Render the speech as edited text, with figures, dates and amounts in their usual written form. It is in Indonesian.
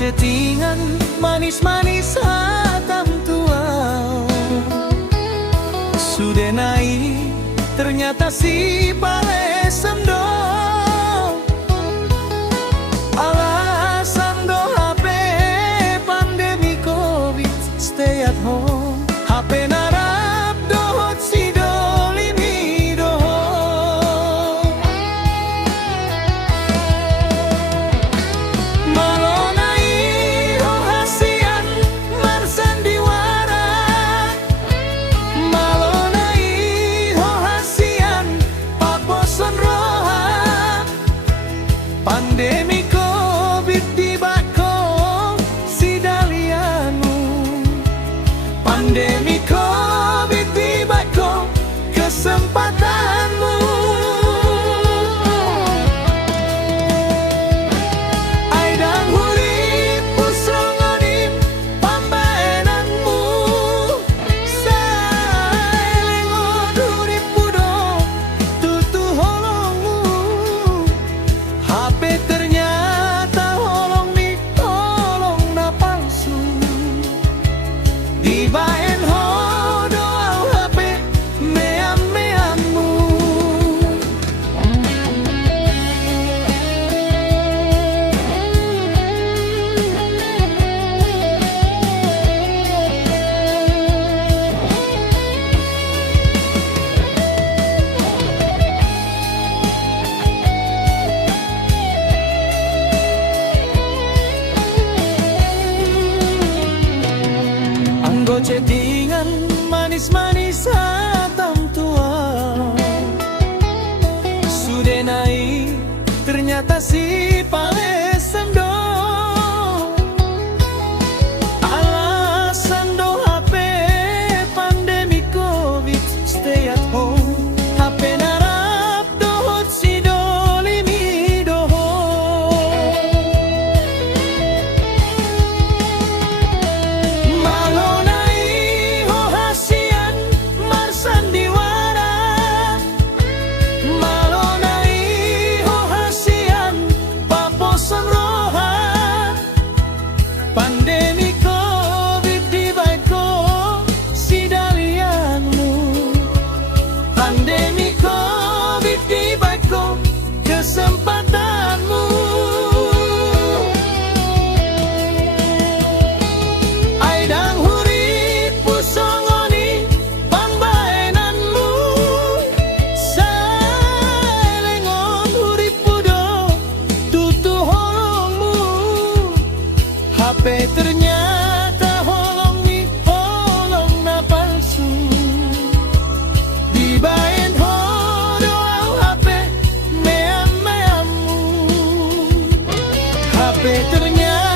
chattingan manis-manis hatam tua. Sudah naik ternyata si palesem do. Alasan do HP pandemi COVID stay at home. HP narap dohot si dolimi do. Malonai rohasian marsan diwara. Malonai rohasian paposon roha. Pandemi COVID di bako si dalianu. Pandemi COVID di bako kesempatanmu. Aidang hurip pusongonim pambaenanmu. Saelengon hurip pudo tutu holongmu. HP ternyata holong nih, holong na palsu. Dibaen ho doa HP meam-meammu. Anggo chattingan manis-manis hatam tua. Sudah naik ternyata si palesem do. Alasan do HP pandemi COVID stay at home. HP narap dohot si dolimi doho. Malonai rohasian marsan diwara. Malonai rohasian paposan roha. Pandemi COVID di bako si dalianmu. Pandemi COVID di bako kesempatanmu. Aidang hurip pusongoni pambaenanmu. Saelengon hurip pudo tutu holongmu. HP ternyata holong nih, holong na palsu. Dibaen ho doa HP meam-meammu. HP ternyata